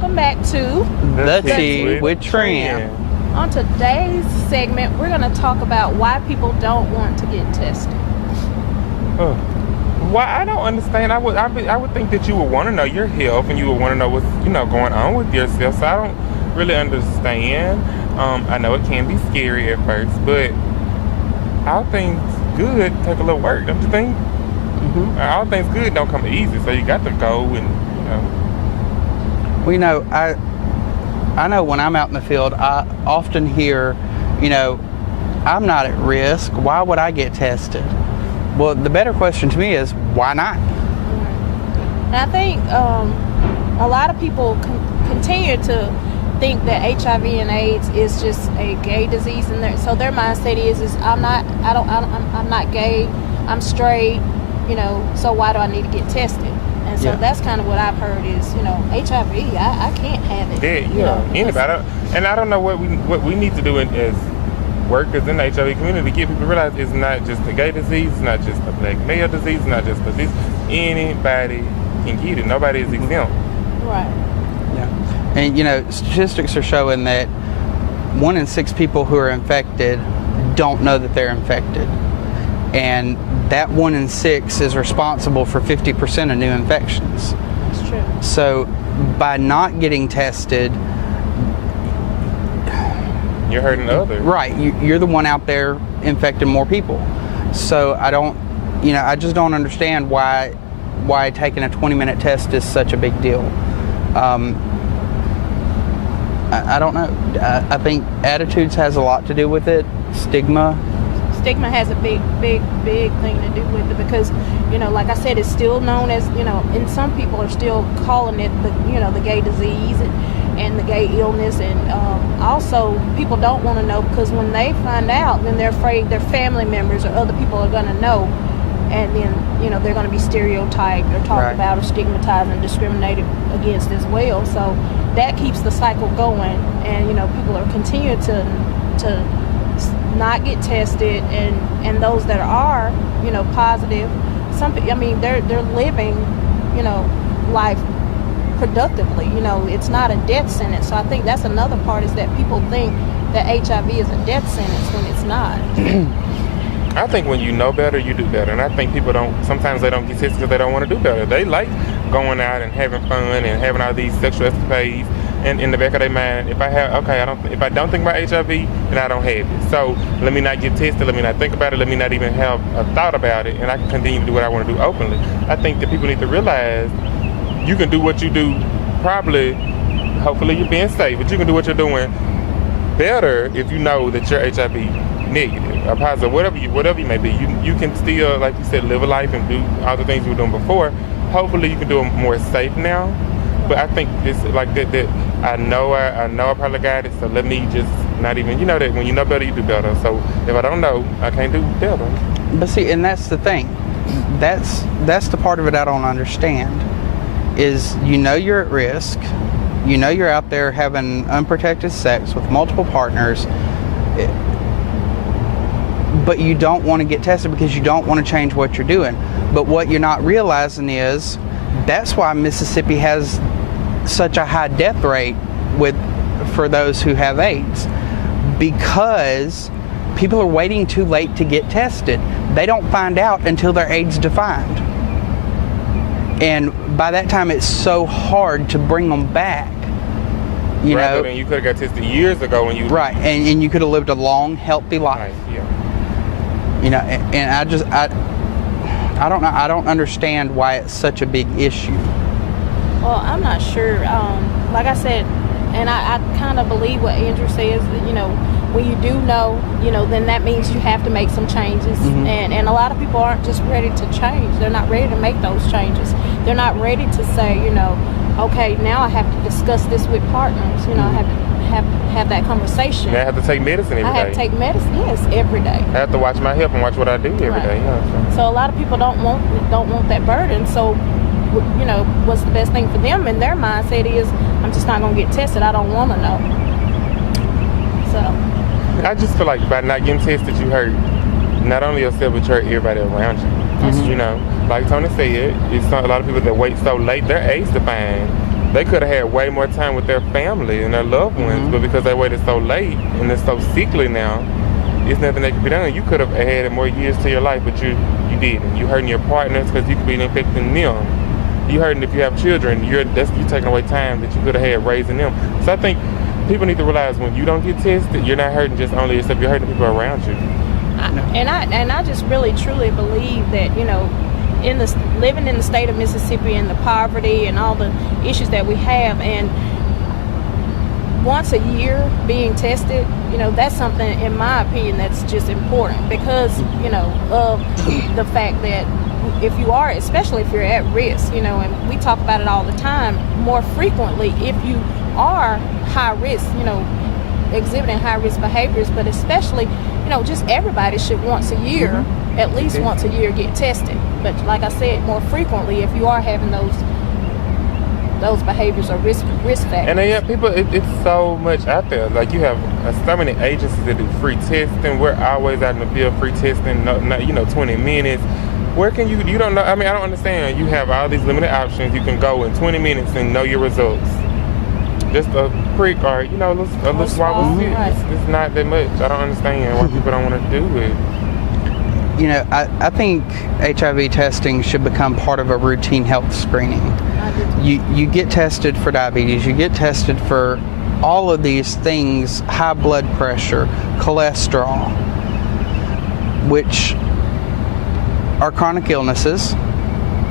welcome back to The Tea with Tren. On today's segment, we're going to talk about why people don't want to get tested. Why? I don't understand. I would think that you would want to know your health and you would want to know what's going on with yourself. So I don't really understand. I know it can be scary at first, but all things good take a little work, don't you think? Mm-hmm. All things good don't come easy, so you got to go and Well, I know when I'm out in the field, I often hear, I'm not at risk. Why would I get tested? Well, the better question to me is, why not? And I think a lot of people continue to think that HIV and AIDS is just a gay disease, and so their mindset is I'm not gay, I'm straight, so why do I need to get tested? And so that's kind of what I've heard is, HIV, I can't have it. Anybody. And I don't know what we need to do as workers in the HIV community to get people to realize it's not just a gay disease, it's not just a black male disease, it's not just a disease. Anybody can get it. Nobody is exempt. Right. Yeah. And, statistics are showing that 1 in 6 people who are infected don't know that they're infected. And that 1 in 6 is responsible for 50% of new infections. That's true. So by not getting tested, you're hurting others. Right. You're the one out there infecting more people. So I just don't understand why taking a 20-minute test is such a big deal. I don't know. I think attitudes has a lot to do with it. Stigma has a big thing to do with it because, like I said, it's still known as, and some people are still calling it the gay disease and the gay illness, and also people don't want to know because when they find out, then they're afraid their family members or other people are going to know, and then they're going to be stereotyped or talked about or stigmatized and discriminated against as well. So that keeps the cycle going, and people are continuing to not get tested, and those that are positive, they're living life productively. It's not a death sentence. So I think that's another part, is that people think that HIV is a death sentence when it's not. I think when you know better, you do better. And I think people sometimes they don't get tested because they don't want to do better. They like going out and having fun and having all these sexual escapades. And in the back of their mind, if I don't think about HIV, then I don't have it. So let me not get tested, let me not think about it, let me not even have a thought about it, and I can continue to do what I want to do openly. I think that people need to realize you can do what you do, hopefully you're being safe, but you can do what you're doing better if you know that you're HIV negative or positive, whatever you may be. You can still, like you said, live a life and do all the things you were doing before. Hopefully you can do it more safe now. But I think it's like that I know I probably got it, so let me just not even, that when you know better, you do better. So if I don't know, I can't do better. But see, and that's the thing. That's the part of it I don't understand, is you're at risk, you're out there having unprotected sex with multiple partners, but you don't want to get tested because you don't want to change what you're doing. But what you're not realizing is that's why Mississippi has such a high death rate for those who have AIDS, because people are waiting too late to get tested. They don't find out until they're AIDS defined, and by that time it's so hard to bring them back. You know, and you could have got tested years ago when you and you could have lived a long, healthy life. Right, yeah. And I don't know. I don't understand why it's such a big issue. Well, I'm not sure. Like I said, and I kind of believe what Andrew says, that, when you do know, then that means you have to make some changes. Mm-hmm. And a lot of people aren't just ready to change. They're not ready to make those changes. They're not ready to say, okay, now I have to discuss this with partners. Mm-hmm. I have to have that conversation. I have to take medicine every day. I have to take medicine, yes, every day. I have to watch my health and watch what I do every day. Yeah, so a lot of people don't want that burden. So, what's the best thing for them in their mindset is, I'm just not going to get tested. I don't want to know. So I just feel like by not getting tested, you hurt not only yourself, but you hurt everybody around you. That's Like Tony said, it's a lot of people that wait so late, they're AIDS defined, they could have had way more time with their family and their loved ones, but because they waited so late and they're so sickly now, it's nothing that can be done. You could have added more years to your life, but you didn't. You hurting your partners because you could be infecting them. You hurting if you have children. You're taking away time that you could have had raising them. So I think people need to realize when you don't get tested, you're not hurting just only yourself. You're hurting the people around you. I just really truly believe that, you know, living in the state of Mississippi and the poverty and all the issues that we have, and once a year being tested, you know, that's something, in my opinion, that's just important because, you know, of the fact that if you are, especially if you're at risk, you know, and we talk about it all the time, more frequently if you are high risk, you know, exhibiting high risk behaviors, but especially, you know, just everybody should once a year, at least once a year, get tested. But like I said, more frequently if you are having those behaviors or risk factors. And people, it's so much out there. Like you have so many agencies that do free testing. We're always out in the field free testing. You know, 20 minutes. Where can you don't know? I mean, I don't understand. You have all these limited options. You can go in 20 minutes and know your results. Just a prick or, you know, a little swab. It's not that much. I don't understand why people don't want to do it. You know, I think HIV testing should become part of a routine health screening. You get tested for diabetes, you get tested for all of these things, high blood pressure, cholesterol, which are chronic illnesses,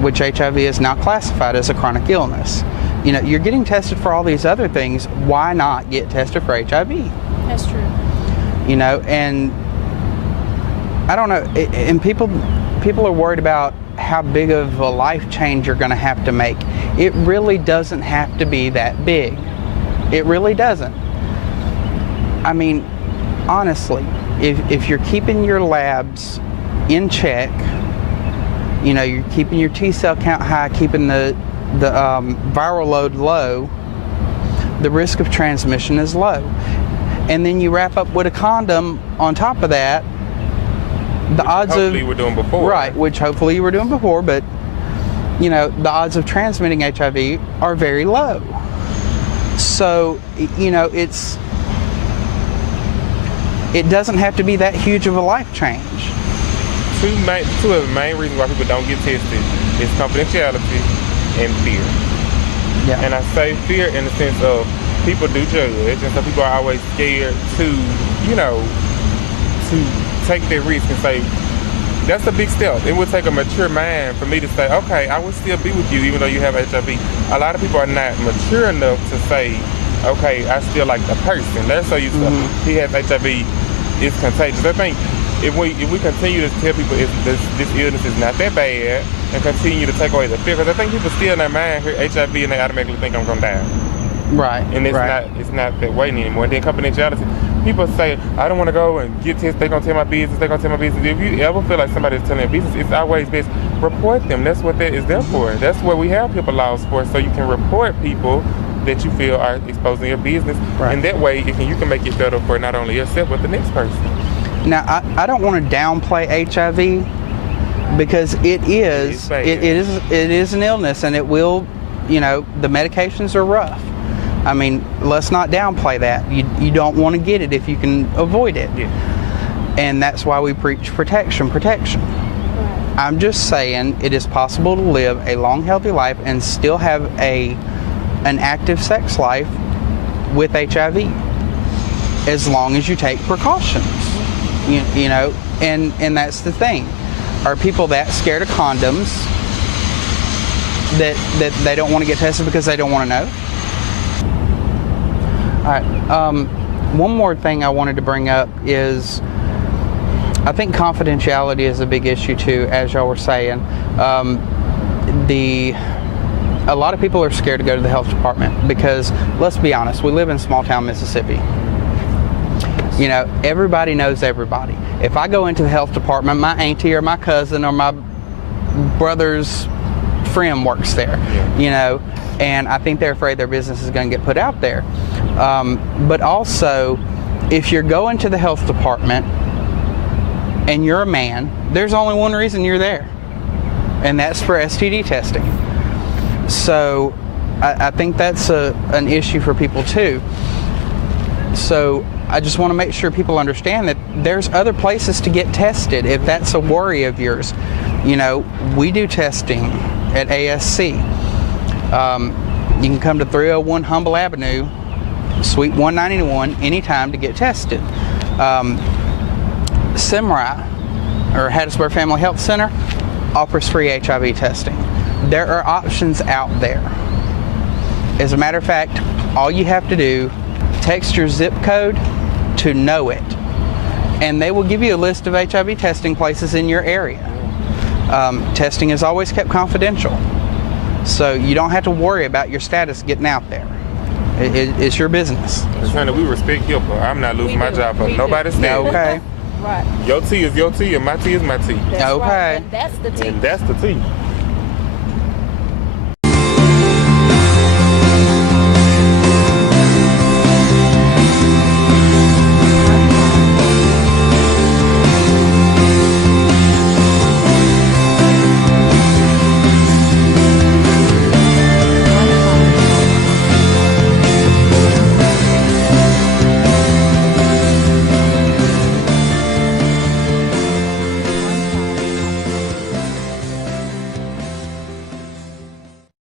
which HIV is now classified as a chronic illness. You know, you're getting tested for all these other things. Why not get tested for HIV? That's true. You know, and I don't know, and people are worried about how big of a life change you're going to have to make. It really doesn't have to be that big. It really doesn't. I mean, honestly, if you're keeping your labs in check, you know, you're keeping your T-cell count high, keeping the viral load low, the risk of transmission is low. And then you wrap up with a condom on top of that, the odds hopefully you were doing before. Right, which hopefully you were doing before, but you know, the odds of transmitting HIV are very low. So, you know, it doesn't have to be that huge of a life change. Two of the main reasons why people don't get tested is confidentiality and fear. Yeah. And I say fear in the sense of people do judge, and so people are always scared to, you know, to take that risk and say, that's a big step. It would take a mature mind for me to say, okay, I will still be with you even though you have HIV. A lot of people are not mature enough to say, okay, I still like the person. They're so used to, he has HIV, it's contagious. I think if we continue to tell people this illness is not that bad and continue to take away the fear, because I think people still in their mind hear HIV and they automatically think I'm going to die. Right. And it's not that way anymore. And then confidentiality. People say, I don't want to go and get tested. They're going to tell my business. They're going to tell my business. If you ever feel like somebody's telling your business, it's always best. Report them. That's what that is there for. That's what we have HIPAA laws for, so you can report people that you feel are exposing your business. Right. And that way, you can make it better for not only yourself, but the next person. Now, I don't want to downplay HIV because it is an illness, and it will, you know, the medications are rough. I mean, let's not downplay that. You don't want to get it if you can avoid it. Yeah. And that's why we preach protection. Right. I'm just saying it is possible to live a long, healthy life and still have an active sex life with HIV as long as you take precautions. You know, and that's the thing. Are people that scared of condoms that they don't want to get tested because they don't want to know? All right. One more thing I wanted to bring up is I think confidentiality is a big issue too, as y'all were saying. A lot of people are scared to go to the health department because, let's be honest, we live in small town Mississippi. You know, everybody knows everybody. If I go into the health department, my auntie or my cousin or my brother's friend works there, you know, and I think they're afraid their business is going to get put out there. But also, if you're going to the health department and you're a man, there's only one reason you're there, and that's for STD testing. So I think that's an issue for people too. So I just want to make sure people understand that there's other places to get tested if that's a worry of yours. You know, we do testing at ASC. You can come to 301 Humble Avenue, Suite 191, anytime to get tested. Samurai, or Hattiesburg Family Health Center, offers free HIV testing. There are options out there. As a matter of fact, all you have to do, text your zip code to know it, and they will give you a list of HIV testing places in your area. Testing is always kept confidential, so you don't have to worry about your status getting out there. It's your business. Honey, we respect HIPAA. I'm not losing my job for nobody's sake. Okay. Right. Your tea is your tea, and my tea is my tea. That's Okay. right. And that's the tea. And that's the tea.